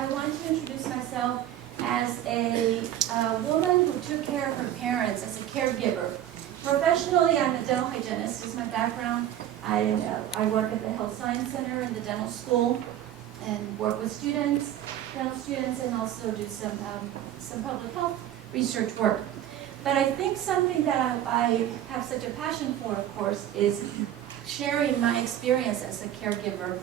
I want to introduce myself as a woman who took care of her parents as a caregiver. Professionally, I'm a dental hygienist, is my background. I work at the Health Science Center in the dental school and work with students, dental students, and also do some public health research work. But I think something that I have such a passion for, of course, is sharing my experience as a caregiver.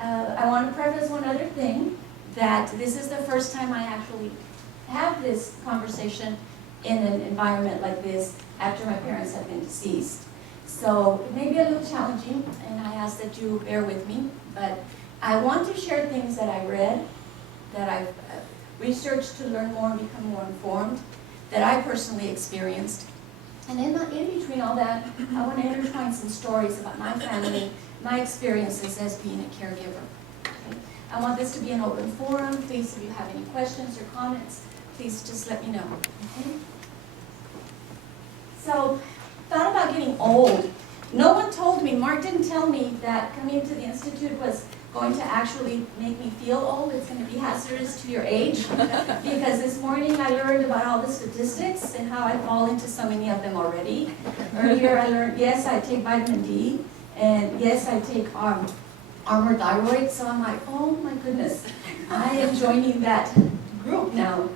I want to preface one other thing, that this is the first time I actually have this conversation in an environment like this after my parents have been deceased. So it may be a little challenging, and I ask that you bear with me, but I want to share things that I read, that I've researched to learn more and become more informed, that I personally experienced. And in between all that, I want to intertwine some stories about my family, my experiences as being a caregiver. Okay? I want this to be an open forum. Please, if you have any questions or comments, please just let me know. Okay? So, thought about getting old. No one told me, Mark didn't tell me that coming to the Institute was going to actually make me feel old. It's going to be hazardous to your age. Because this morning I learned about all the statistics and how I fall into so many of them already. Earlier I learned, yes, I take vitamin D, and yes, I take Armour thyroid. So I'm like, oh my goodness, I am joining that group now.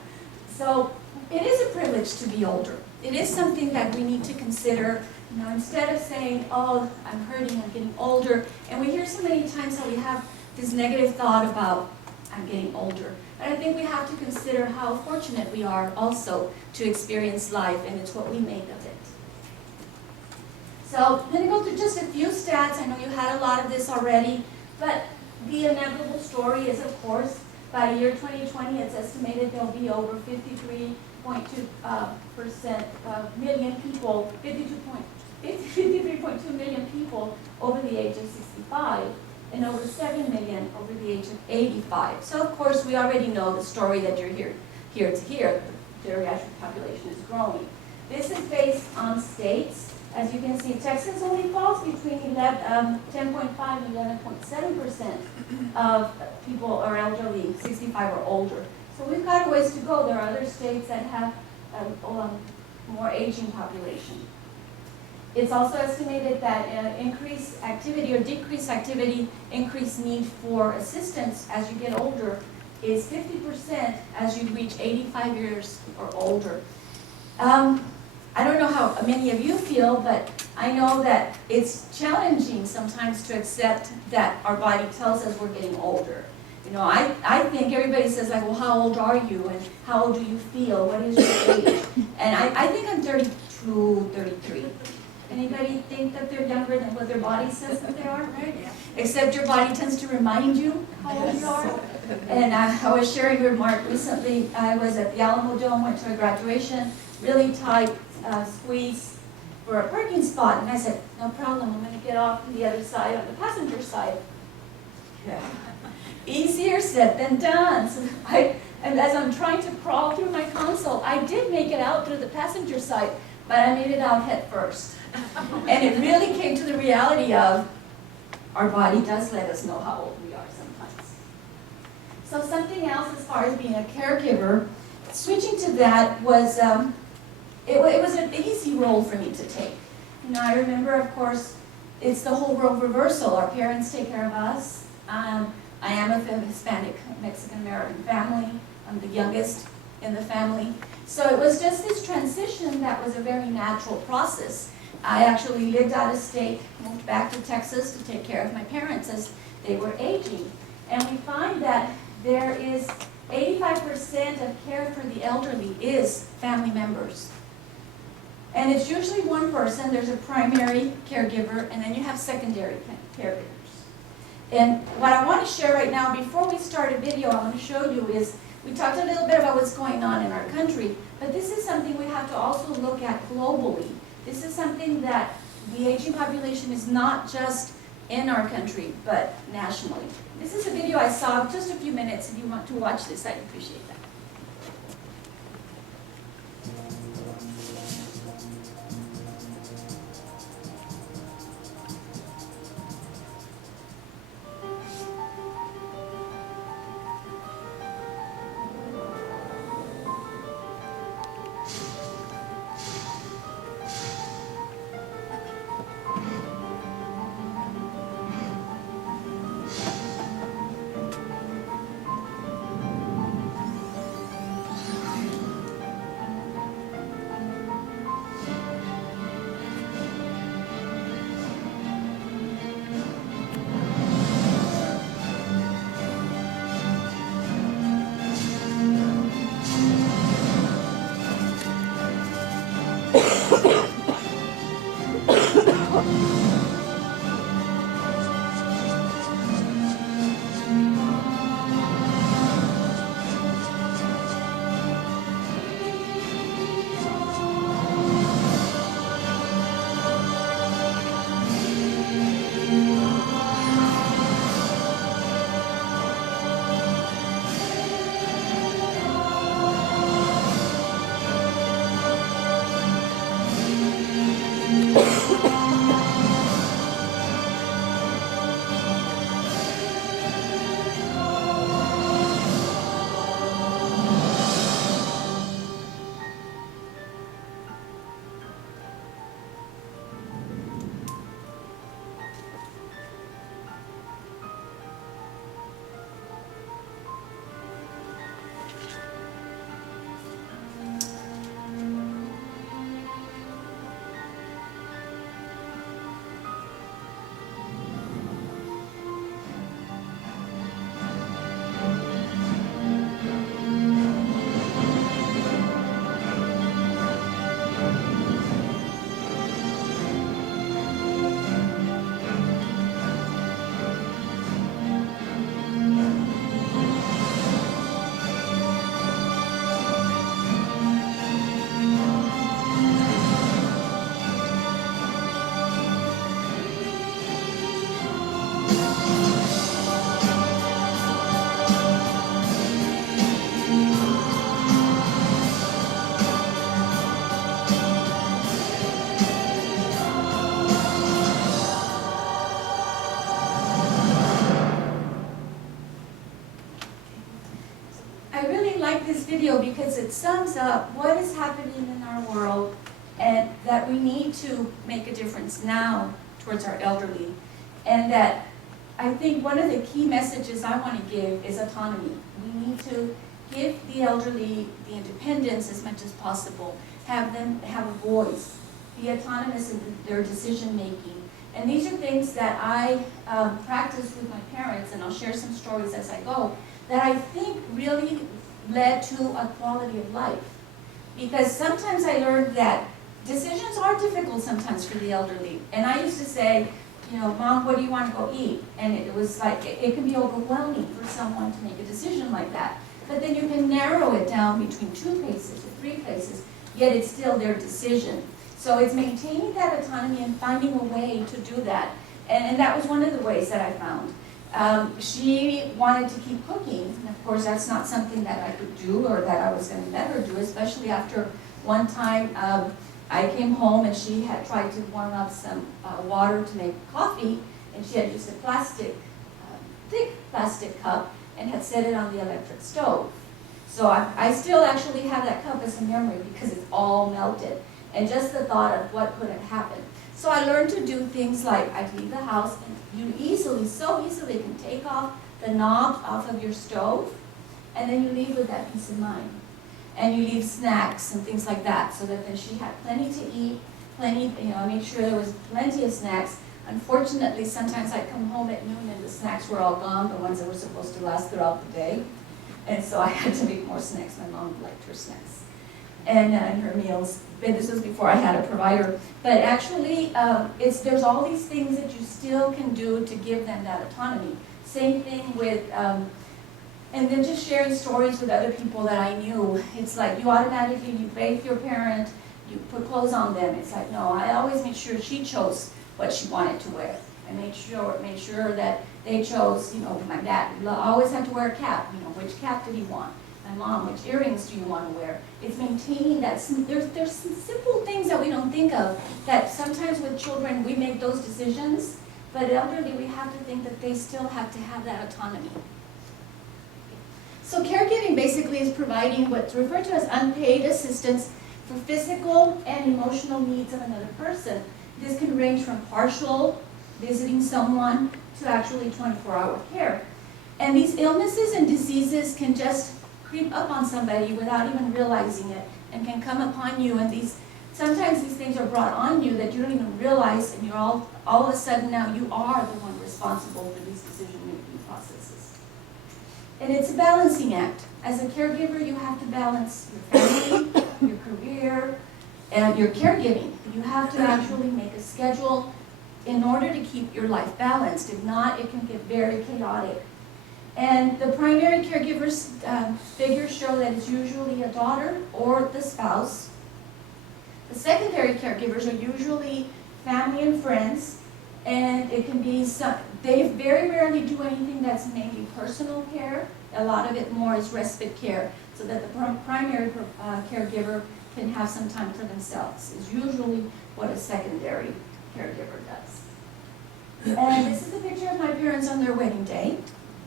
So it is a privilege to be older. It is something that we need to consider. You know, instead of saying, oh, I'm hurting, I'm getting older, and we hear so many times how we have this negative thought about, I'm getting older. But I think we have to consider how fortunate we are also to experience life, and it's what we make of it. So I'm going to go through just a few stats. I know you had a lot of this already, but the inevitable story is, of course, by year 2020, it's estimated there'll be over 53.2% million people, 53.2 million people over the age of 65, and over 7 million over the age of 85. So of course we already know the story that you're here to hear. The geriatric population is growing. This is based on states. As you can see, Texas only falls between 10.5 and 11.7% of people are elderly, 65 or older. So we've got a ways to go. There are other states that have more aging population. It's also estimated that increased activity or decreased activity, increased need for assistance as you get older is 50% as you reach 85 years or older. I don't know how many of you feel, but I know that it's challenging sometimes to accept that our body tells us we're getting older. You know, I think everybody says like, well, how old are you? And how old do you feel? What is your age? And I think I'm 32, 33. Anybody think that they're younger than what their body says that they are? Right? Yeah. Except your body tends to remind you how old you are. And I was sharing with Mark recently, I was at the Alamo Dome, went to a graduation, really tight squeeze for a parking spot. And I said, no problem, I'm going to get off on the other side, on the passenger side. Yeah. Easier said than done. So and as I'm trying to crawl through my console, I did make it out through the passenger side, but I made it out head first. And it really came to the reality of our body does let us know how old we are sometimes. So something else as far as being a caregiver, switching to that was, it was an easy role for me to take. You know, I remember, of course, it's the whole role reversal. Our parents take care of us. I am of a Hispanic Mexican-American family. I'm the youngest in the family. So it was just this transition that was a very natural process. I actually lived out of state, moved back to Texas to take care of my parents as they were aging. And we find that there is 85% of care for the elderly is family members. And it's usually one person. There's a primary caregiver, and then you have secondary caregivers. And what I want to share right now, before we start a video, I want to show you is, we talked a little bit about what's going on in our country, but this is something we have to also look at globally. This is something that the aging population is not just in our country, but nationally. This is a video I saw, just a few minutes. If you want to watch this, I'd appreciate that. Video because it sums up what is happening in our world and that we need to make a difference now towards our elderly. And that I think one of the key messages I want to give is autonomy. We need to give the elderly the independence as much as possible, have them have a voice, be autonomous in their decision making. And these are things that I practice with my parents, and I'll share some stories as I go, that I think really led to a quality of life. Because sometimes I learned that decisions are difficult sometimes for the elderly. And I used to say, you know, Mom, what do you want to go eat? And it was like, it can be overwhelming for someone to make a decision like that. But then you can narrow it down between 2 places or 3 places, yet it's still their decision. So it's maintaining that autonomy and finding a way to do that. And that was one of the ways that I found. She wanted to keep cooking, and of course that's not something that I could do or that I was going to let her do, especially after one time I came home and she had tried to warm up some water to make coffee, and she had used a thick plastic cup and had set it on the electric stove. So I still actually have that cup as a memory because it's all melted, and just the thought of what could have happened. So I learned to do things like I'd leave the house, and you so easily can take off the knob off of your stove, and then you leave with that peace of mind. And you leave snacks and things like that, so that then she had plenty to eat, I made sure there was plenty of snacks. Unfortunately, sometimes I'd come home at noon and the snacks were all gone, the ones that were supposed to last throughout the day. And so I had to make more snacks. My mom liked her snacks and her meals. But this was before I had a provider. But actually, there's all these things that you still can do to give them that autonomy. Same thing with, and then just sharing stories with other people that I knew. It's like you automatically, you bathe your parent, you put clothes on them. It's like, no, I always made sure she chose what she wanted to wear. I made sure that they chose, my dad always had to wear a cap. Which cap did he want? My mom, which earrings do you want to wear? It's maintaining that. There's some simple things that we don't think of that sometimes with children we make those decisions, but elderly we have to think that they still have to have that autonomy. So caregiving basically is providing what's referred to as unpaid assistance for physical and emotional needs of another person. This can range from partial visiting someone to actually 24-hour care. And these illnesses and diseases can just creep up on somebody without even realizing it, and can come upon you, and sometimes these things are brought on you that you don't even realize, and you're all of a sudden now you are the one responsible for these decision-making processes. And it's a balancing act. As a caregiver, you have to balance your family, your career, and your caregiving. You have to actually make a schedule in order to keep your life balanced. If not, it can get very chaotic. And the primary caregivers figures show that it's usually a daughter or the spouse. The secondary caregivers are usually family and friends, and it can be they very rarely do anything that's mainly personal care. A lot of it more is respite care, so that the primary caregiver can have some time for themselves, is usually what a secondary caregiver does. And this is a picture of my parents on their wedding day.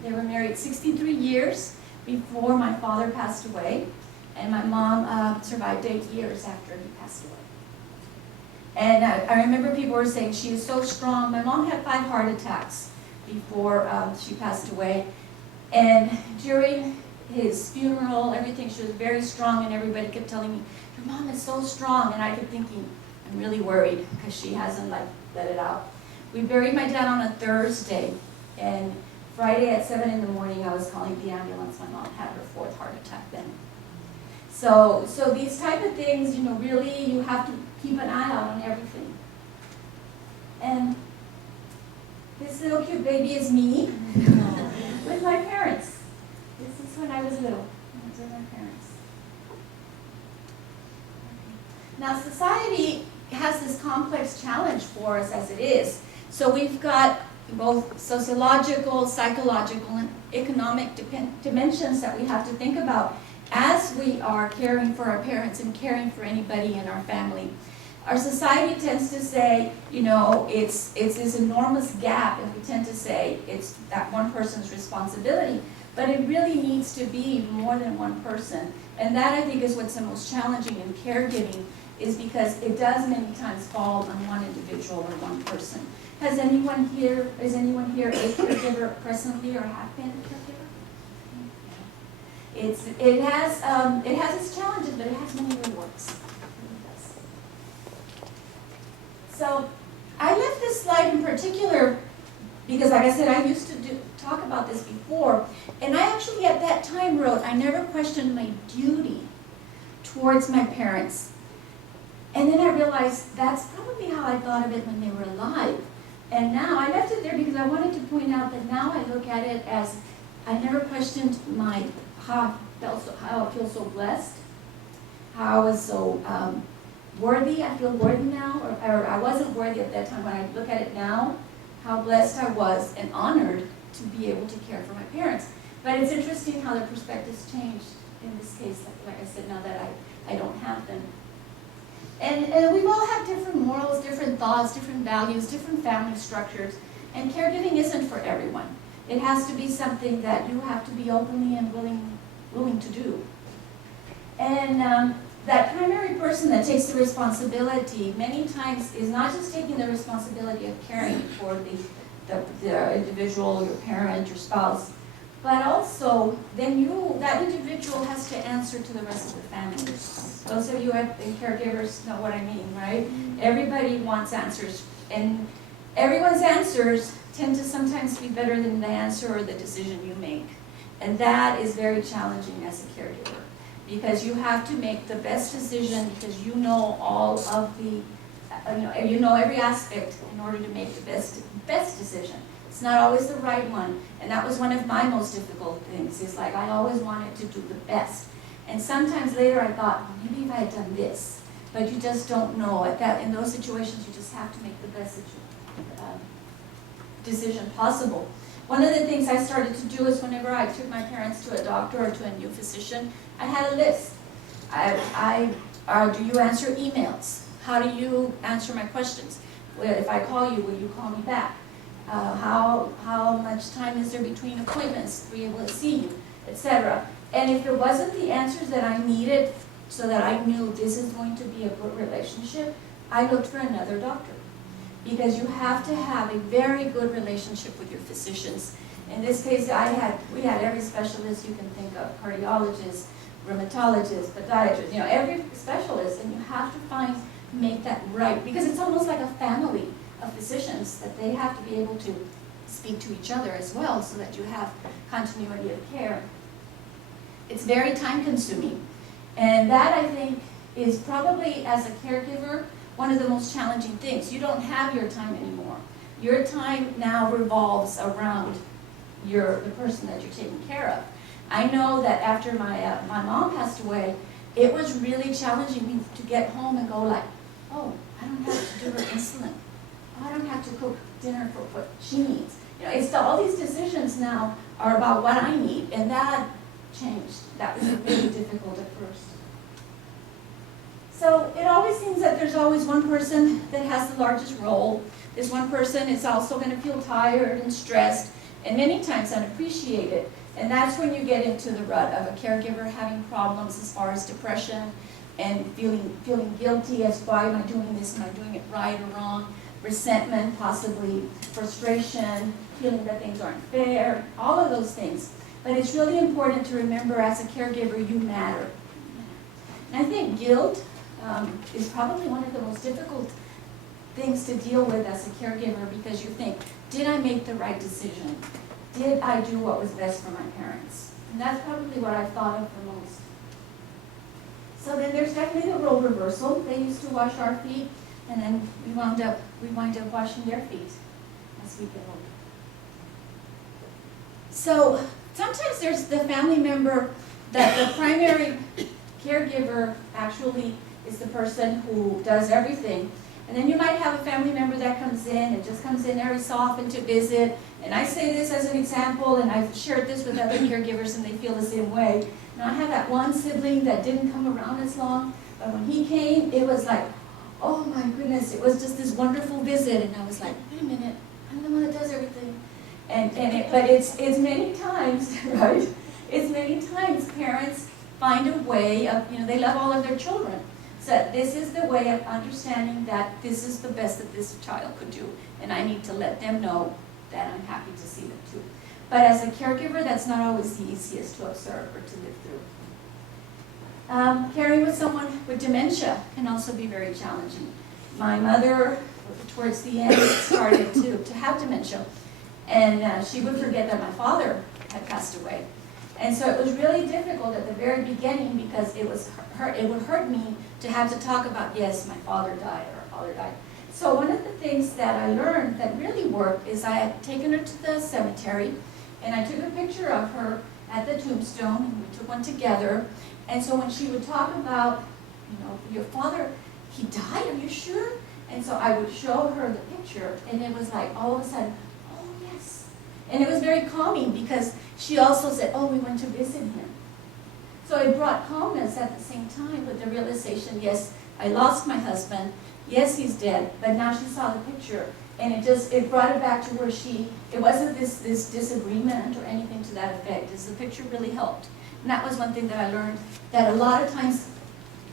They were married 63 years before my father passed away, and my mom survived 8 years after he passed away. And I remember people were saying she is so strong. My mom had 5 heart attacks before she passed away, and during his funeral, everything, she was very strong, and everybody kept telling me, your mom is so strong, and I kept thinking, I'm really worried because she hasn't let it out. We buried my dad on a Thursday, and Friday at 7 in the morning, I was calling the ambulance. My mom had her 4th heart attack then. So these type of things, you know, really you have to keep an eye out on everything. And this little cute baby is me with my parents. This is when I was little. These are my parents. Now society has this complex challenge for us as it is. So we've got both sociological, psychological, and economic dimensions that we have to think about as we are caring for our parents and caring for anybody in our family. Our society tends to say, you know, it's this enormous gap, and we tend to say it's that one person's responsibility, but it really needs to be more than one person. And that, I think, is what's the most challenging in caregiving, is because it does many times fall on one individual or one person. Is anyone here a caregiver presently or have been a caregiver? It has its challenges, but it has many rewards. So I left this slide in particular because, like I said, I used to talk about this before, and I actually at that time wrote, I never questioned my duty towards my parents. And then I realized that's probably how I thought of it when they were alive. And now I left it there because I wanted to point out that now I look at it as I never questioned how I feel so blessed, how I was so worthy. I feel worthy now, or I wasn't worthy at that time. When I look at it now, how blessed I was and honored to be able to care for my parents. But it's interesting how their perspectives changed in this case, like I said, now that I don't have them. And we've all had different morals, different thoughts, different values, different family structures, and caregiving isn't for everyone. It has to be something that you have to be openly and willing to do. And that primary person that takes the responsibility many times is not just taking the responsibility of caring for the individual, your parent, your spouse, but also then that individual has to answer to the rest of the family. Those of you in caregivers know what I mean, right? Everybody wants answers, and everyone's answers tend to sometimes be better than the answer or the decision you make. And that is very challenging as a caregiver, because you have to make the best decision because you know all of the, you know every aspect in order to make the best decision. It's not always the right one, and that was one of my most difficult things. Is like I always wanted to do the best, and sometimes later I thought, well, maybe if I had done this, but you just don't know. In those situations, you just have to make the best decision possible. One of the things I started to do is whenever I took my parents to a doctor or to a new physician, I had a list. Do you answer emails? How do you answer my questions? Well, if I call you, will you call me back? How much time is there between appointments to be able to see you, etc. And if it wasn't the answers that I needed so that I knew this is going to be a good relationship, I looked for another doctor. Because you have to have a very good relationship with your physicians. In this case, we had every specialist you can think of, cardiologist, rheumatologist, podiatrist, every specialist, and you have to make that right, because it's almost like a family of physicians that they have to be able to speak to each other as well so that you have continuity of care. It's very time consuming, and that I think is probably, as a caregiver, one of the most challenging things. You don't have your time anymore. Your time now revolves around the person that you're taking care of. I know that after my mom passed away, it was really challenging to get home and go like, oh, I don't have to do her insulin. Oh, I don't have to cook dinner for what she needs. It's all these decisions now are about what I need, and that changed. That was really difficult at first. So it always seems that there's always one person that has the largest role. This one person is also going to feel tired and stressed, and many times unappreciated. And that's when you get into the rut of a caregiver having problems as far as depression and feeling guilty as why am I doing this, am I doing it right or wrong, resentment, possibly frustration, feeling that things aren't fair, all of those things. But it's really important to remember as a caregiver, you matter. And I think guilt is probably one of the most difficult things to deal with as a caregiver, because you think, did I make the right decision? Did I do what was best for my parents? And that's probably what I've thought of the most. So then there's definitely the role reversal. They used to wash our feet, and then we wind up washing their feet as we get older. So sometimes there's the family member that the primary caregiver actually is the person who does everything. And then you might have a family member that comes in and just comes in every so often to visit. And I say this as an example, and I've shared this with other caregivers, and they feel the same way. I had that one sibling that didn't come around as long, but when he came, it was like, oh my goodness, it was just this wonderful visit. And I was like, wait a minute, I'm the one that does everything. But it's many times, right? It's many times parents find a way of, they love all of their children. So this is the way of understanding that this is the best that this child could do, and I need to let them know that I'm happy to see them too. But as a caregiver, that's not always the easiest to observe or to live through. Caring with someone with dementia can also be very challenging. My mother, towards the end, started to have dementia, and she would forget that my father had passed away. And so it was really difficult at the very beginning, because it would hurt me to have to talk about, yes, my father died, or our father died. So one of the things that I learned that really worked is I had taken her to the cemetery, and I took a picture of her at the tombstone, and we took one together. And so when she would talk about, your father, he died, are you sure? And so I would show her the picture, and it was like all of a sudden, oh yes. And it was very calming, because she also said, oh, we went to visit him. So it brought calmness at the same time with the realization, yes, I lost my husband, yes, he's dead, but now she saw the picture, and it brought it back to where it wasn't this disagreement or anything to that effect, the picture really helped. And that was one thing that I learned, that a lot of times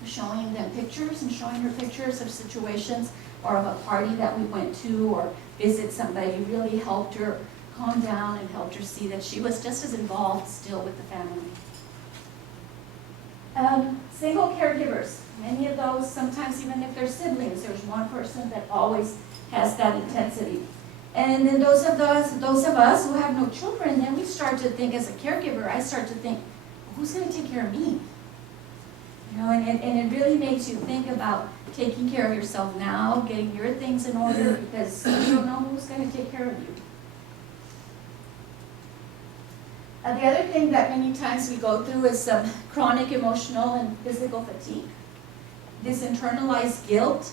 showing them pictures and showing her pictures of situations or of a party that we went to or visit somebody really helped her calm down and helped her see that she was just as involved still with the family. Single caregivers, many of those, sometimes even if they're siblings, there's one person that always has that intensity. And then those of us who have no children, then we start to think, as a caregiver, I start to think, well, who's going to take care of me? And it really makes you think about taking care of yourself now, getting your things in order, because you don't know who's going to take care of you. The other thing that many times we go through is some chronic emotional and physical fatigue. This internalized guilt,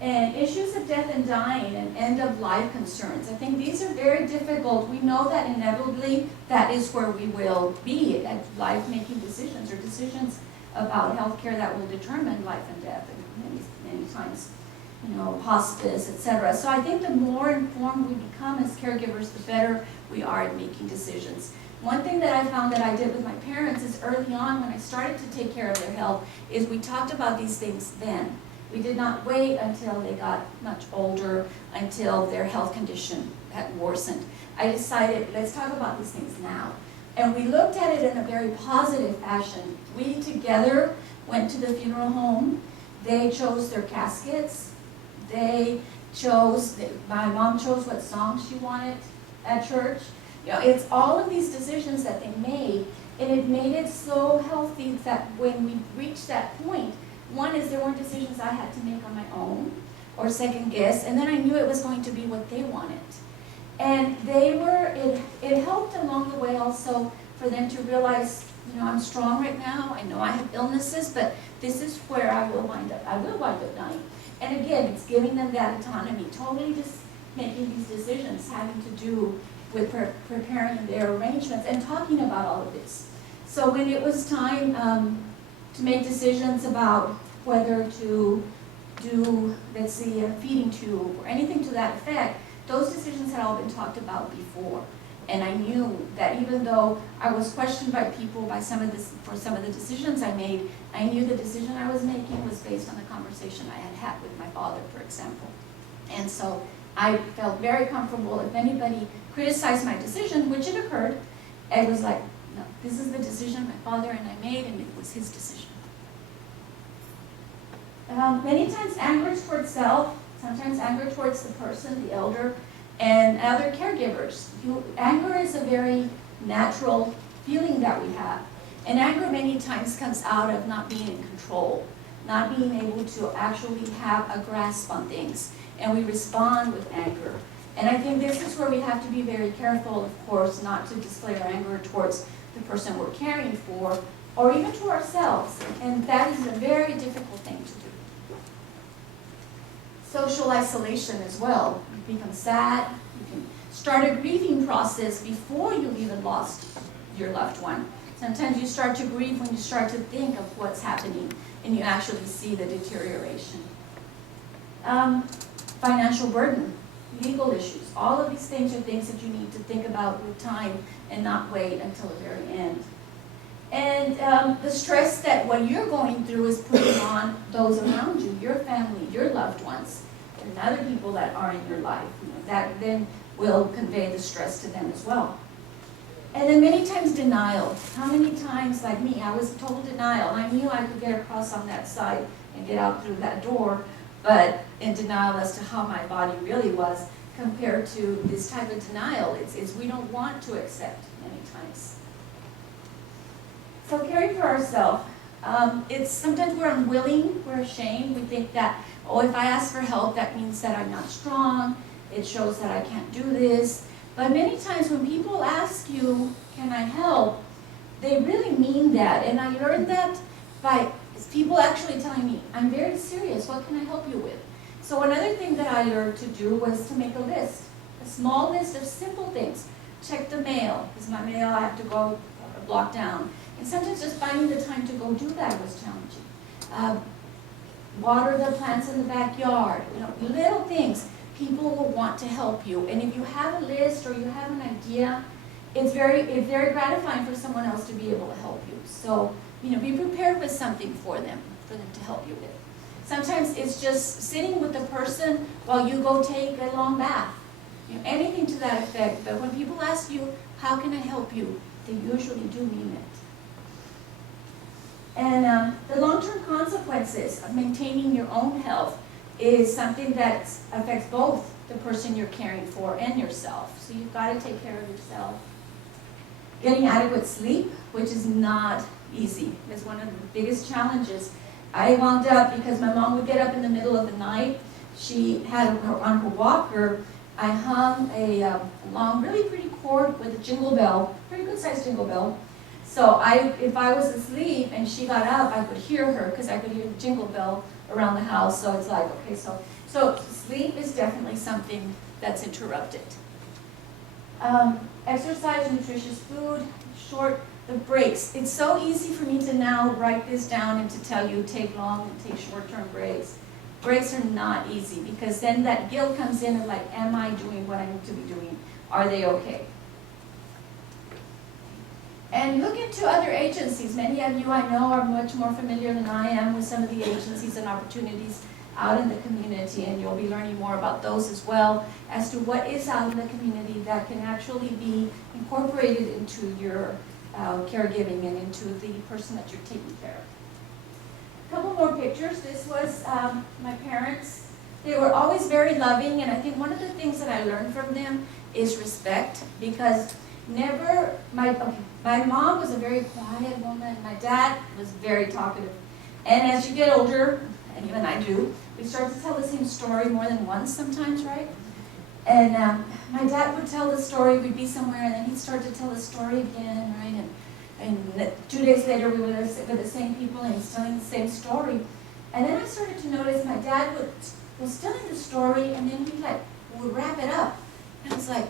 and issues of death and dying and end-of-life concerns. I think these are very difficult. We know that inevitably that is where we will be at life-making decisions, or decisions about healthcare that will determine life and death, and many times, hospice, etc. So I think the more informed we become as caregivers, the better we are at making decisions. One thing that I found that I did with my parents is early on, when I started to take care of their health, is we talked about these things then. We did not wait until they got much older, until their health condition had worsened. I decided, let's talk about these things now. And we looked at it in a very positive fashion. We together went to the funeral home. They chose their caskets. My mom chose what song she wanted at church. It's all of these decisions that they made, And it made it so healthy that when we reached that point, one is there weren't decisions I had to make on my own or second guess, and then I knew it was going to be what they wanted. And it helped along the way also for them to realize, I'm strong right now, I know I have illnesses, but this is where I will wind up. I will wind up dying. And again, it's giving them that autonomy, totally just making these decisions having to do with preparing their arrangements and talking about all of this. So when it was time to make decisions about whether to do, let's say, a feeding tube or anything to that effect, those decisions had all been talked about before. And I knew that even though I was questioned by people for some of the decisions I made, I knew the decision I was making was based on the conversation I had had with my father, for example. And so I felt very comfortable if anybody criticized my decision, which it occurred, it was like, no, this is the decision my father and I made, and it was his decision. Many times anger towards self, sometimes anger towards the person, the elder, and other caregivers. Anger is a very natural feeling that we have. And anger many times comes out of not being in control, not being able to actually have a grasp on things. And we respond with anger. And I think this is where we have to be very careful, of course, not to display our anger towards the person we're caring for, or even to ourselves. And that is a very difficult thing to do. Social isolation as well. You become sad. You can start a grieving process before you've even lost your loved one. Sometimes you start to grieve when you start to think of what's happening and you actually see the deterioration. Financial burden, legal issues, all of these things are things that you need to think about with time and not wait until the very end. And the stress that what you're going through is putting on those around you, your family, your loved ones, and other people that are in your life. That then will convey the stress to them as well. And then many times denial. How many times, like me, I was total denial. I knew I could get across on that side and get out through that door, but in denial as to how my body really was compared to this type of denial. It's we don't want to accept many times. So caring for ourselves, it's sometimes we're unwilling, we're ashamed. We think that, oh, if I ask for help, that means that I'm not strong. It shows that I can't do this. But many times when people ask you, can I help, they really mean that. And I learned that by people actually telling me, I'm very serious, what can I help you with? So another thing that I learned to do was to make a list, a small list of simple things. Check the mail, because my mail I have to go a block down. And sometimes just finding the time to go do that was challenging. Water the plants in the backyard, little things. People will want to help you. And if you have a list or you have an idea, it's very gratifying for someone else to be able to help you. So, be prepared with something for them to help you with. Sometimes it's just sitting with the person while you go take a long bath. Anything to that effect. But when people ask you, how can I help you? They usually do mean it. And the long-term consequences of maintaining your own health is something that affects both the person you're caring for and yourself. So you've got to take care of yourself. Getting adequate sleep, which is not easy, is one of the biggest challenges. I wound up, because my mom would get up in the middle of the night, she had on her walker, I hung a long, really pretty cord with a jingle bell, pretty good sized jingle bell. So if I was asleep and she got up, I could hear her because I could hear the jingle bell around the house. So it's like, okay, so sleep is definitely something that's interrupted. Exercise, nutritious food, the breaks. It's so easy for me to now write this down and to tell you take long and take short-term breaks. Breaks are not easy because then that guilt comes in of like, am I doing what I need to be doing? Are they okay? And look into other agencies. Many of you I know are much more familiar than I am with some of the agencies and opportunities out in the community, and you'll be learning more about those as well as to what is out in the community that can actually be incorporated into your caregiving and into the person that you're taking care of. A couple more pictures. This was my parents. They were always very loving, and I think one of the things that I learned from them is respect, because My mom was a very quiet woman. My dad was very talkative. And as you get older, and even I do, we start to tell the same story more than once sometimes, right? And my dad would tell the story, we'd be somewhere, and then he'd start to tell the story again, right? And 2 days later, we were with the same people, and he's telling the same story. And then I started to notice my dad was telling the story, and then he would wrap it up. And I was like,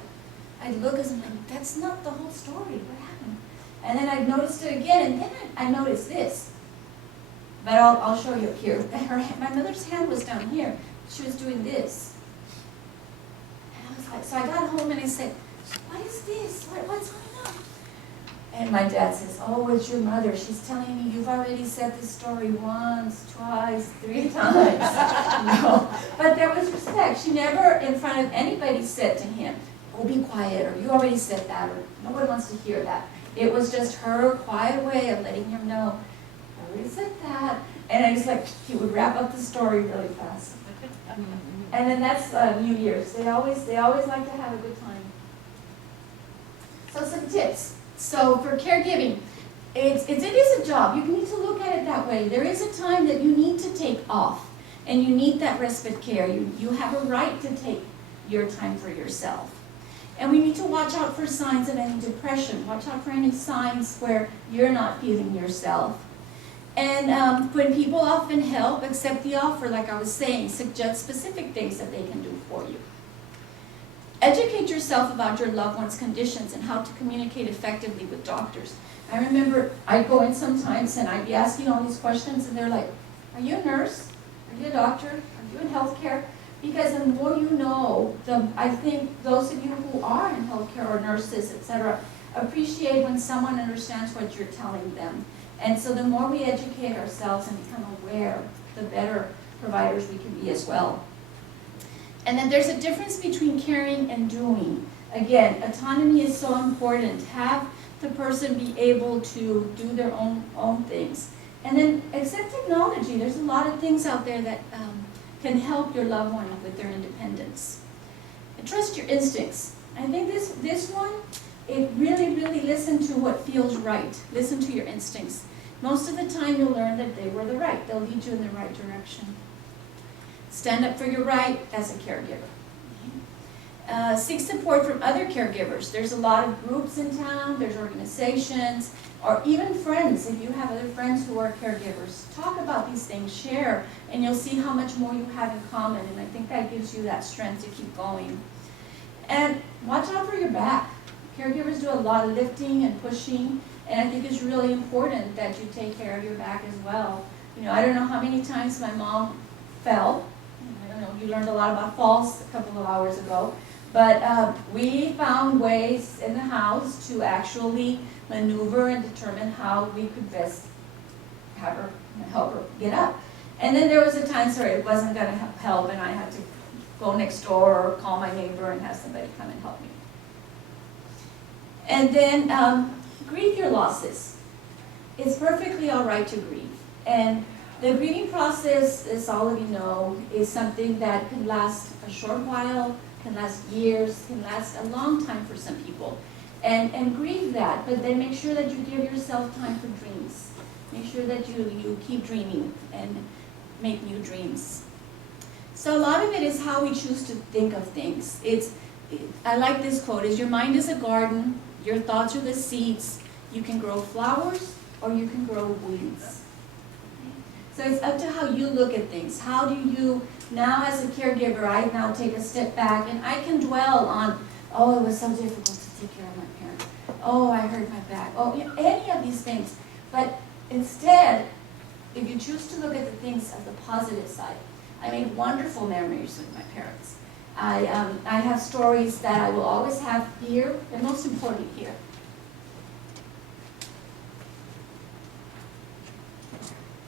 I'd look as I'm like, that's not the whole story. What happened? And then I noticed it again, and then I noticed this. But I'll show you here. My mother's hand was down here. She was doing this. And I was like, so I got home and I said, what is this? What's going on? And my dad says, oh, it's your mother. She's telling me you've already said this story once, twice, 3 times. No. But there was respect. She never, in front of anybody, said to him, oh, be quiet, or you already said that, or no one wants to hear that. It was just her quiet way of letting him know, I already said that. And I was like, he would wrap up the story really fast. And then that's New Year's. They always like to have a good time. So some tips. So for caregiving, it is a job. You need to look at it that way. There is a time that you need to take off, and you need that respite care. You have a right to take your time for yourself. And we need to watch out for signs of any depression. Watch out for any signs where you're not feeling yourself. And when people often help, accept the offer, like I was saying, suggest specific things that they can do for you. Educate yourself about your loved one's conditions and how to communicate effectively with doctors. I remember I'd go in sometimes and I'd be asking all these questions, and they're like, are you a nurse? Are you a doctor? Are you in healthcare? Because the more you know, I think those of you who are in healthcare or nurses, etc., appreciate when someone understands what you're telling them. And so the more we educate ourselves and become aware, the better providers we can be as well. And then there's a difference between caring and doing. Again, autonomy is so important. Have the person be able to do their own things. And then accept technology. There's a lot of things out there that can help your loved one with their independence. And trust your instincts. I think this one, it really listen to what feels right. Listen to your instincts. Most of the time you'll learn that they were the right. They'll lead you in the right direction. Stand up for your right as a caregiver. Seek support from other caregivers. There's a lot of groups in town, there's organizations, or even friends. If you have other friends who are caregivers, talk about these things, share, and you'll see how much more you have in common, and I think that gives you that strength to keep going. And watch out for your back. Caregivers do a lot of lifting and pushing, and I think it's really important that you take care of your back as well. You know, I don't know how many times my mom fell. I don't know, you learned a lot about falls a couple of hours ago. But we found ways in the house to actually maneuver and determine how we could best have her, help her get up. And then there was a time, it wasn't going to help, and I had to go next door or call my neighbor and have somebody come and help me. And then grieve your losses. It's perfectly all right to grieve. And the grieving process, as all of you know, is something that can last a short while, can last years, can last a long time for some people. And grieve that, but then make sure that you give yourself time for dreams. Make sure that you keep dreaming and make new dreams. So a lot of it is how we choose to think of things. I like this quote, your mind is a garden, your thoughts are the seeds. You can grow flowers or you can grow weeds. So it's up to how you look at things. How do you, now as a caregiver, I now take a step back and I can dwell on, oh, it was so difficult to take care of my parents. Oh, I hurt my back. Oh, you know, any of these things. But instead, if you choose to look at the things of the positive side, I made wonderful memories with my parents. I have stories that I will always have here, and most importantly here.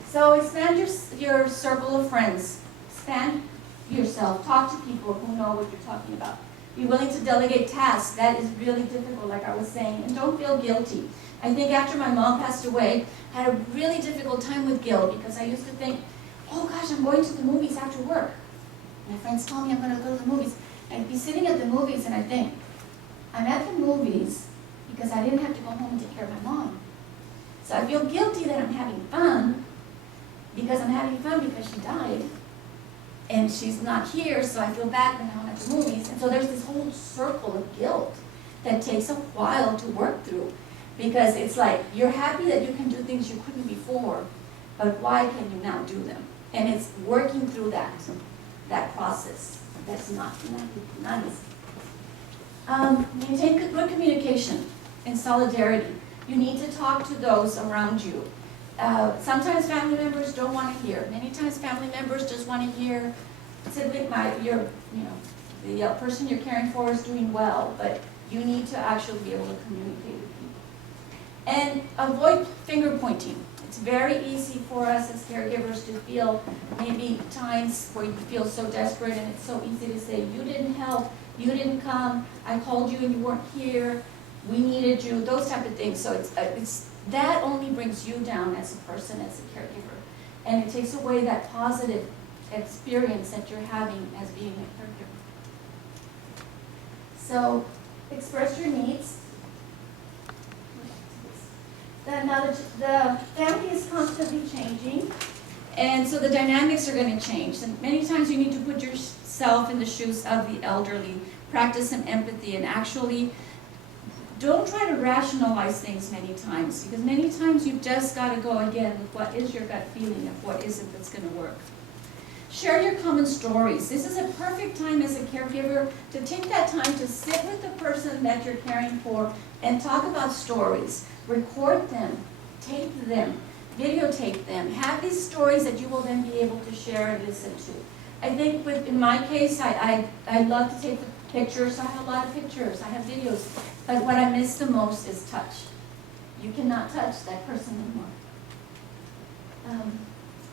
So expand your circle of friends. Expand yourself. Talk to people who know what you're talking about. Be willing to delegate tasks. That is really difficult, like I was saying. And don't feel guilty. I think after my mom passed away, I had a really difficult time with guilt because I used to think, oh gosh, I'm going to the movies after work. My friends told me I'm going to go to the movies. I'd be sitting at the movies and I think, I'm at the movies because I didn't have to go home and take care of my mom. So I feel guilty that I'm having fun because she died and she's not here, so I feel bad when I'm at the movies. And so there's this whole circle of guilt that takes a while to work through, because it's like you're happy that you can do things you couldn't before, but why can you now do them? And it's working through that process. That's not easy. Maintain good communication and solidarity. You need to talk to those around you. Sometimes family members don't want to hear. Many times family members just want to hear, the person you're caring for is doing well, but you need to actually be able to communicate with people. And avoid finger pointing. It's very easy for us as caregivers to feel maybe times where you feel so desperate, and it's so easy to say, you didn't help, you didn't come, I called you and you weren't here, we needed you, those type of things. So it's that only brings you down as a person, as a caregiver. And it takes away that positive experience that you're having as being a caregiver. So express your needs. Now the family is constantly changing, and so the dynamics are going to change. And many times you need to put yourself in the shoes of the elderly, practice some empathy, and actually don't try to rationalize things many times, because many times you've just got to go again with what is your gut feeling of what is it that's going to work. Share your common stories. This is a perfect time as a caregiver to take that time to sit with the person that you're caring for and talk about stories. Record them, tape them, videotape them. Have these stories that you will then be able to share and listen to. I think in my case, I love to take the pictures. I have a lot of pictures. I have videos. But what I miss the most is touch. You cannot touch that person anymore.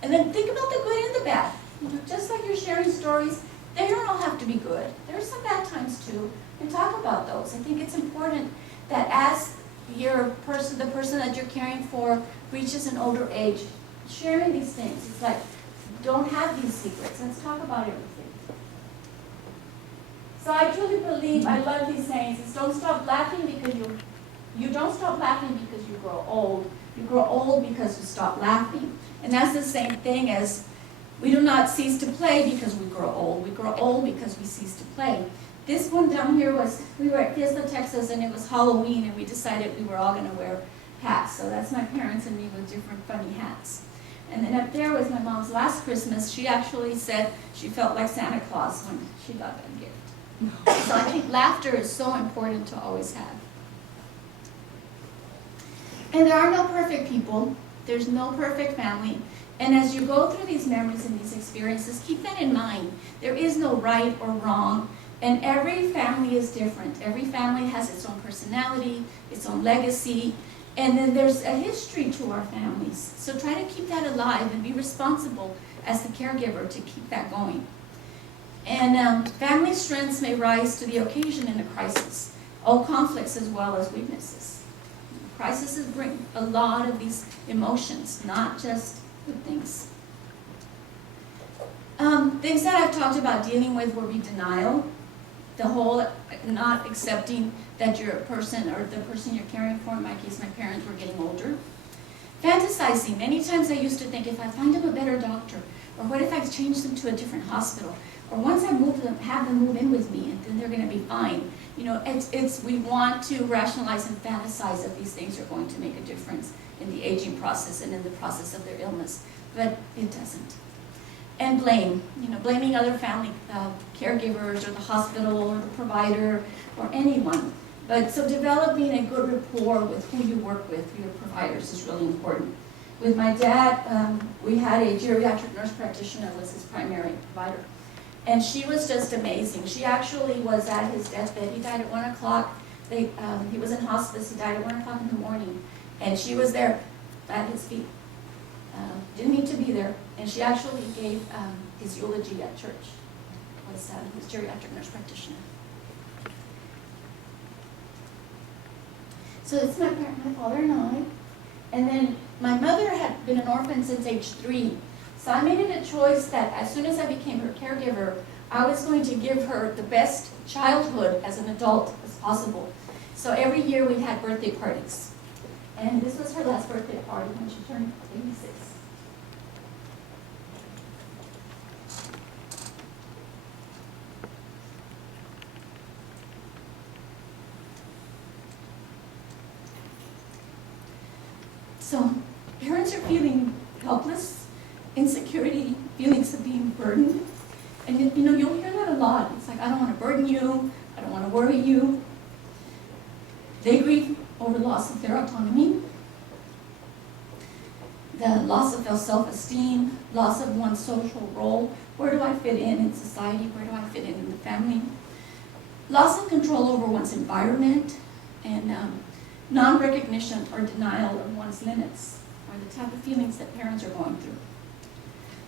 And then think about the good and the bad. Just like you're sharing stories, they don't all have to be good. There are some bad times too, and talk about those. I think it's important that as the person that you're caring for reaches an older age, sharing these things. It's like, don't have these secrets. Let's talk about everything. So I truly believe, I love these sayings. It's don't stop laughing because you don't stop laughing because you grow old. You grow old because you stop laughing. And that's the same thing as we do not cease to play because we grow old. We grow old because we cease to play. This one down here we were at Fiesta, Texas, and it was Halloween, and we decided we were all going to wear hats. So that's my parents and me with different funny hats. And then up there was my mom's last Christmas. She actually said she felt like Santa Claus when she got that gift. So I think laughter is so important to always have. And there are no perfect people. There's no perfect family. And as you go through these memories and these experiences, keep that in mind. There is no right or wrong. And every family is different. Every family has its own personality, its own legacy, and then there's a history to our families. So try to keep that alive and be responsible as the caregiver to keep that going. And family strengths may rise to the occasion in a crisis. All conflicts as well as weaknesses. Crises bring a lot of these emotions, not just good things. Things that I've talked about dealing with will be denial. The whole not accepting that you're a person or the person you're caring for. In my case, my parents were getting older. Fantasizing. Many times I used to think, if I find them a better doctor, or what if I change them to a different hospital, or once I move them, have them move in with me, and then they're going to be fine. You know, we want to rationalize and fantasize that these things are going to make a difference in the aging process and in the process of their illness, but it doesn't. And blame, blaming other family caregivers or the hospital or the provider or anyone. But so developing a good rapport with who you work with, your providers, is really important. With my dad, we had a geriatric nurse practitioner was his primary provider. And she was just amazing. She actually was at his deathbed. He died at 1 o'clock. He was in hospice. He died at 1 o'clock in the morning. And she was there at his feet. Didn't need to be there. And she actually gave his eulogy at church. Was his geriatric nurse practitioner. So it's my father and I. And then my mother had been an orphan since age 3. So I made it a choice that as soon as I became her caregiver, I was going to give her the best childhood as an adult as possible. So every year we had birthday parties. And this was her last birthday party when she turned 86. So parents are feeling helpless, insecurity, feelings of being burdened. And you know, you'll hear that a lot. It's like, I don't want to burden you, I don't want to worry you. They grieve over loss of their autonomy, the loss of their self-esteem, loss of one's social role. Where do I fit in society? Where do I fit in the family? Loss of control over one's environment, and non-recognition or denial of one's limits are the type of feelings that parents are going through.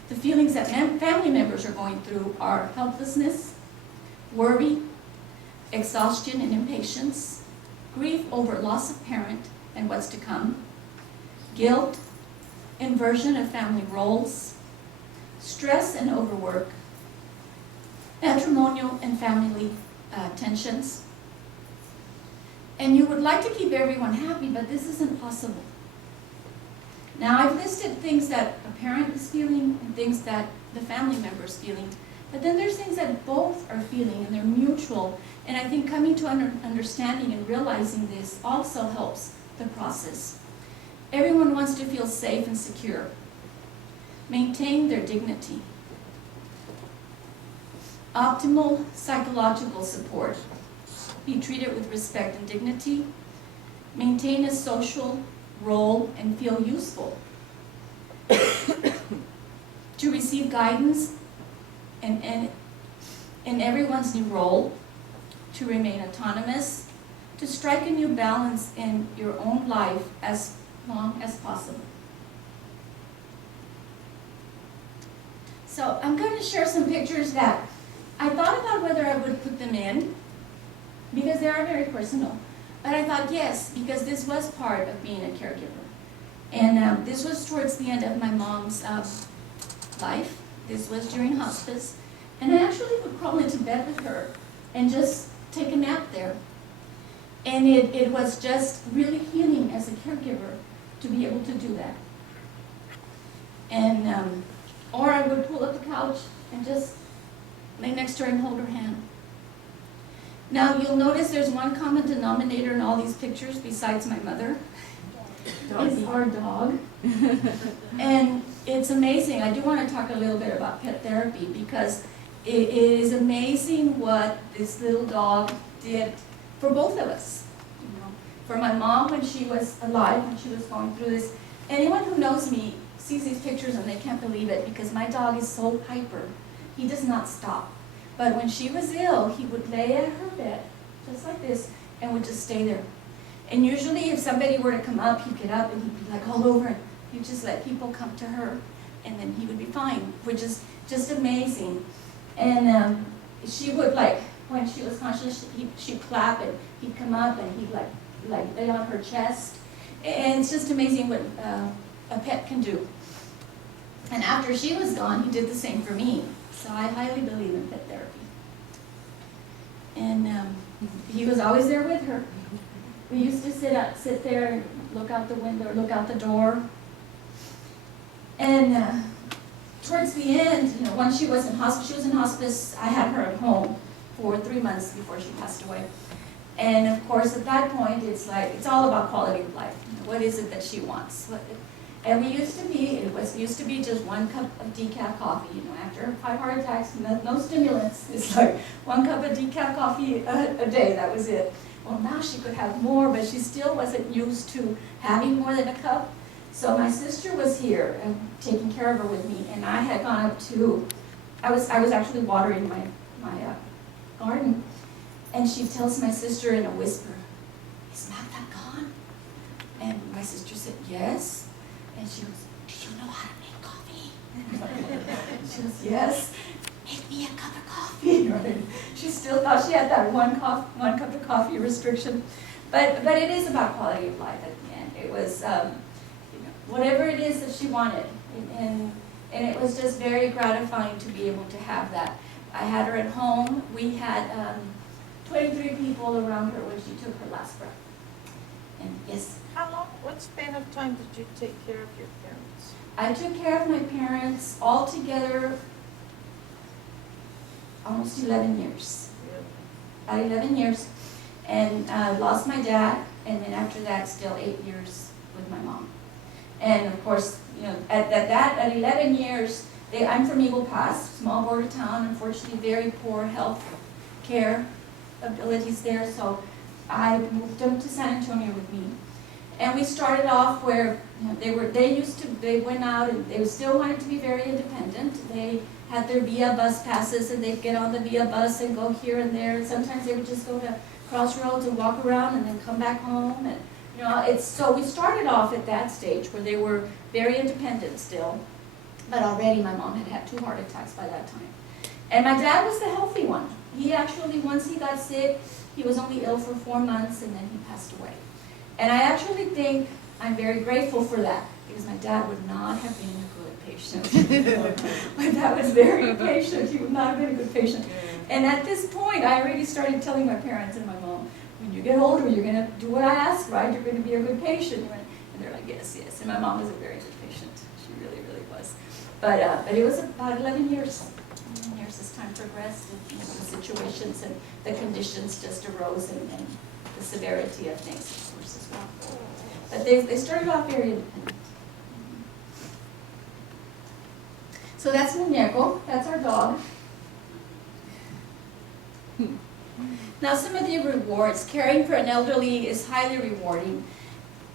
The feelings that family members are going through are helplessness, worry, exhaustion and impatience, grief over loss of parent and what's to come, guilt, inversion of family roles, stress and overwork, matrimonial and family tensions. And you would like to keep everyone happy, but this isn't possible. Now, I've listed things that a parent is feeling and things that the family member is feeling, but then there's things that both are feeling and they're mutual. And I think coming to understanding and realizing this also helps the process. Everyone wants to feel safe and secure, maintain their dignity, optimal psychological support, be treated with respect and dignity, maintain a social role and feel useful, to receive guidance in everyone's new role, to remain autonomous, to strike a new balance in your own life as long as possible. So I'm going to share some pictures that I thought about whether I would put them in, because they are very personal. But I thought yes, because this was part of being a caregiver. And this was towards the end of my mom's life. This was during hospice. And I actually would crawl into bed with her and just take a nap there. And it was just really healing as a caregiver to be able to do that. And, or I would pull up the couch and just lay next to her and hold her hand. Now, you'll notice there's one common denominator in all these pictures besides my mother. It's our dog. And it's amazing. I do want to talk a little bit about pet therapy, because it is amazing what this little dog did for both of us. You know, for my mom when she was alive, when she was going through this. Anyone who knows me sees these pictures and they can't believe it, because my dog is so hyper. He does not stop. But when she was ill, he would lay at her bed, just like this, and would just stay there. And usually if somebody were to come up, he'd get up and he'd be like all over it. He'd just let people come to her, and then he would be fine, which is just amazing. And she would, like, when she was conscious, she'd clap, and he'd come up and he'd like lay on her chest. And it's just amazing what a pet can do. And after she was gone, he did the same for me. So I highly believe in pet therapy. And he was always there with her. We used to sit there and look out the window, look out the door. And towards the end, you know, once she was in hospice, I had her at home for 3 months before she passed away. And of course, at that point, it's like, it's all about quality of life. You know, what is it that she wants? And it used to be just 1 cup of decaf coffee. You know, after 5 heart attacks, no stimulants. It's like 1 cup of decaf coffee a day. That was it. Well, now she could have more, but she still wasn't used to having more than a cup. So my sister was here and taking care of her with me, and I had gone up to, I was actually watering my garden, and she tells my sister in a whisper, "Is Magda gone?" And my sister said, "Yes." And she goes, "Do you know how to make coffee?" She goes, "Yes." "Make me a cup of coffee." Right? She still thought she had that one cup of coffee restriction. But it is about quality of life at the end. It was, you know, whatever it is that she wanted. And it was just very gratifying to be able to have that. I had her at home. We had 23 people around her when she took her last breath. And yes, How long, what span of time did you take care of your parents? I took care of my parents all together almost 11 years. Really? About 11 years. And lost my dad, and then after that, still 8 years with my mom. And of course, you know, at 11 years, I'm from Eagle Pass, small border town, unfortunately very poor health care abilities there, so I moved them to San Antonio with me. And we started off where, you know, they went out and they still wanted to be very independent. They had their VIA bus passes and they'd get on the VIA bus and go here and there. And sometimes they would just go to Crossroads and walk around and then come back home. And you know, so we started off at that stage where they were very independent still. But already my mom had had 2 heart attacks by that time. And my dad was the healthy one. He actually, once he got sick, he was only ill for 4 months and then he passed away. And I actually think I'm very grateful for that, because my dad would not have been a good patient. My dad was very patient. He would not have been a good patient. And at this point, I already started telling my parents and my mom, when you get older, you're going to do what I ask, right? You're going to be a good patient. And they're like, yes, yes. And my mom was a very good patient. She really, really was. But it was about 11 years. 11 years as time progressed, and you know, the situations and the conditions just arose, and the severity of things, of course, as well. But they started off very independent. So that's Muñeco. That's our dog. Now, some of the rewards. Caring for an elderly is highly rewarding.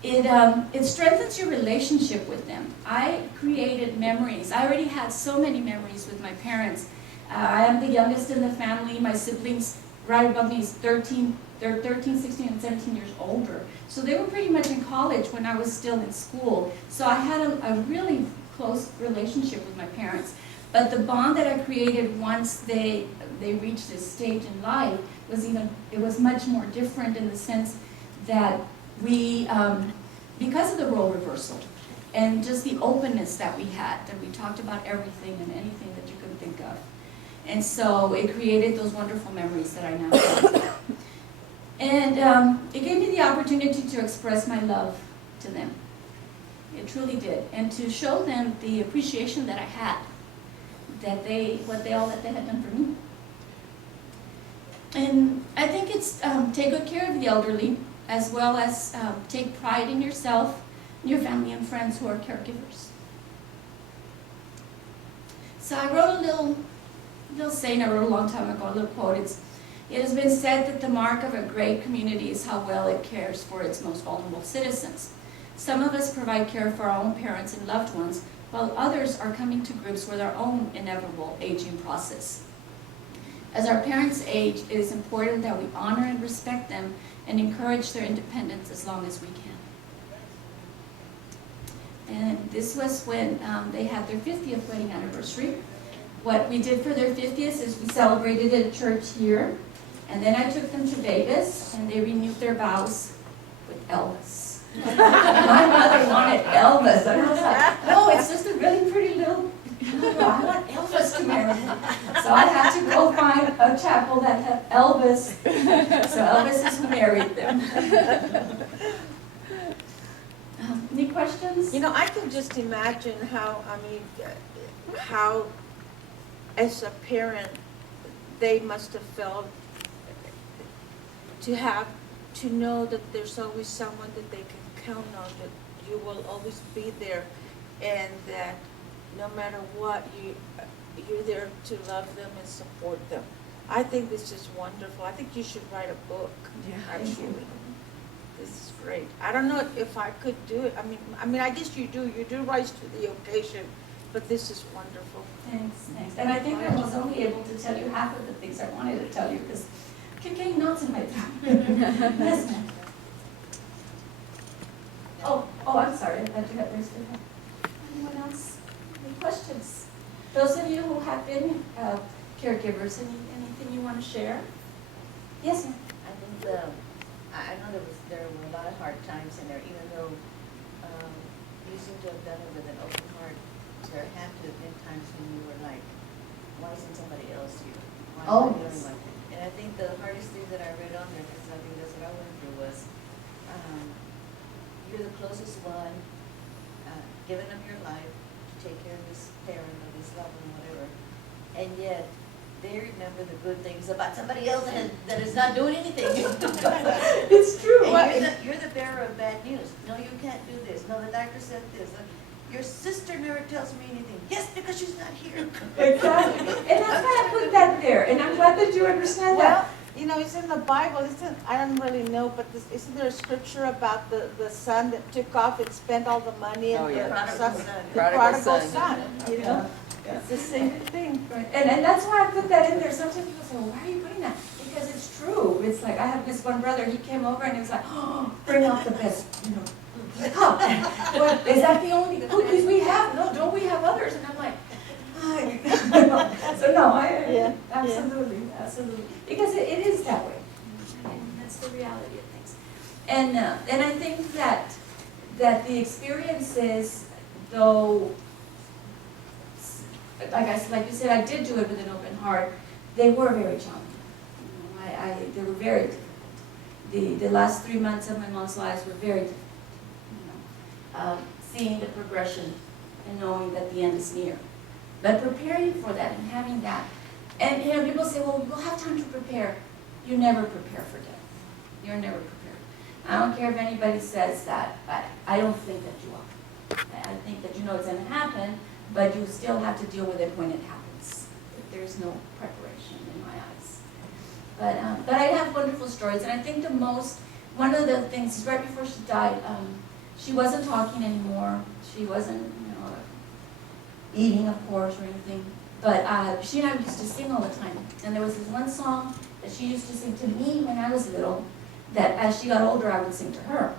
It strengthens your relationship with them. I created memories. I already had so many memories with my parents. I am the youngest in the family. My siblings right above me is 13. They're 13, 16, and 17 years older. So they were pretty much in college when I was still in school. So I had a really close relationship with my parents. But the bond that I created once they reached this stage in life was much more different, in the sense that we, because of the role reversal and just the openness that we had, that we talked about everything and anything that you could think of. And so it created those wonderful memories that I now have. And it gave me the opportunity to express my love to them. It truly did. And to show them the appreciation that I had, all that they had done for me. And I think it's take good care of the elderly, as well as take pride in yourself, your family and friends who are caregivers. So I wrote a little saying I wrote a long time ago, a little quote. It has been said that the mark of a great community is how well it cares for its most vulnerable citizens. Some of us provide care for our own parents and loved ones, while others are coming to grips with our own inevitable aging process. As our parents age, it is important that we honor and respect them and encourage their independence as long as we can. And this was when they had their 50th wedding anniversary. What we did for their 50th is we celebrated at a church here, and then I took them to Vegas, and they renewed their vows with Elvis. My mother wanted Elvis, and I was like, no, it's just a really pretty little, I want Elvis to marry me. So I had to go find a chapel that had Elvis, so Elvis is who married them. Any questions? You know, I can just imagine how, how as a parent, they must have felt to know that there's always someone that they can count on, that you will always be there, and that no matter what, you're there to love them and support them. I think this is wonderful. I think you should write a book, actually. This is great. I don't know if I could do it. I mean, I guess you do rise to the occasion, but this is wonderful. Thanks. And I think I was only able to tell you half of the things I wanted to tell you, because I kept getting notes in my throat. Yes, ma'am. Oh, I'm sorry. I thought you had raised your hand. Anyone else? Any questions? Those of you who have been caregivers, anything you want to share? Yes, ma'am. I think I know there were a lot of hard times in there, even though you seem to have done it with an open heart. There had to have been times when you were like, why isn't somebody else here? Why am I the Oh, only one? And I think the hardest thing that I read on there, because I think that's what I went through, was, you're the closest one, giving up your life to take care of this parent or this loved one, whatever, and yet they remember the good things about somebody else that is not doing anything. It's true. And you're the bearer of bad news. No, you can't do this. No, the doctor said this. Your sister never tells me anything. Yes, because she's not here. Exactly. And that's why I put that there, and I'm glad that you understand Well, that. you know, it's in the Bible, I don't really know, but isn't there a scripture about the son that took off and spent all the money and Oh, yeah. the Prodigal son. the Prodigal prodigal son. son, you know? Yeah. It's the same thing. Right. And that's why I put that in there. Sometimes people say, well, why are you putting that? Because it's true. It's like, I have this one brother, he came over and he was like, oh, bring out the best, cup. Well, is that the only cookies we have? No, don't we have others? And I'm like, so no, Yeah, absolutely, absolutely. Because it is that way. And that's the reality of things. And I think that the experiences, though, like you said, I did do it with an open heart. They were very challenging. They were very difficult. The last 3 months of my mom's lives were very difficult. Seeing the progression and knowing that the end is near. But preparing for that and having that. And people say, well, we'll have time to prepare. You never prepare for death. You're never prepared. I don't care if anybody says that. I don't think that you are. I think that you know it's going to happen, but you still have to deal with it when it happens. There's no preparation in my eyes. But I have wonderful stories, and I think one of the things is right before she died, she wasn't talking anymore. She wasn't, eating, of course, or anything. But she and I used to sing all the time. And there was this one song that she used to sing to me when I was little, that as she got older, I would sing to her.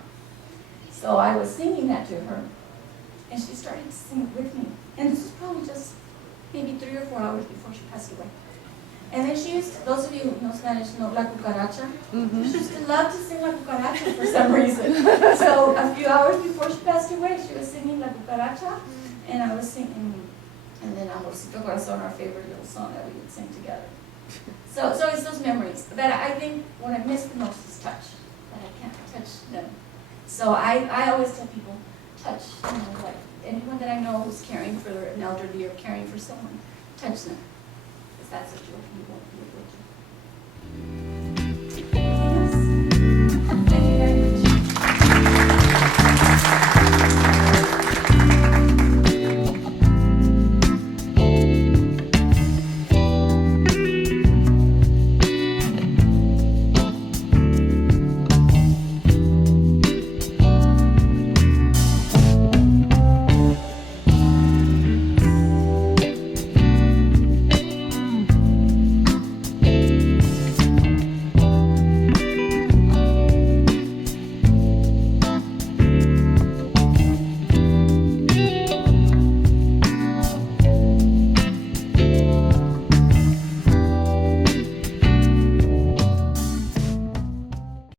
So I was singing that to her, and she started to sing it with me. And this was probably just maybe 3 or 4 hours before she passed away. And then she used to, those of you who know Spanish know La Cucaracha. She used to love to sing La Cucaracha for some reason. So a few hours before she passed away, she was singing La Cucaracha, and I was singing, and then Amorcito Corazón, our favorite little song that we would sing together. So it's those memories that I think what I miss the most is touch, that I can't touch them. So I always tell people, touch, like anyone that I know who's caring for an elderly or caring for someone, touch them. That's what you want to do.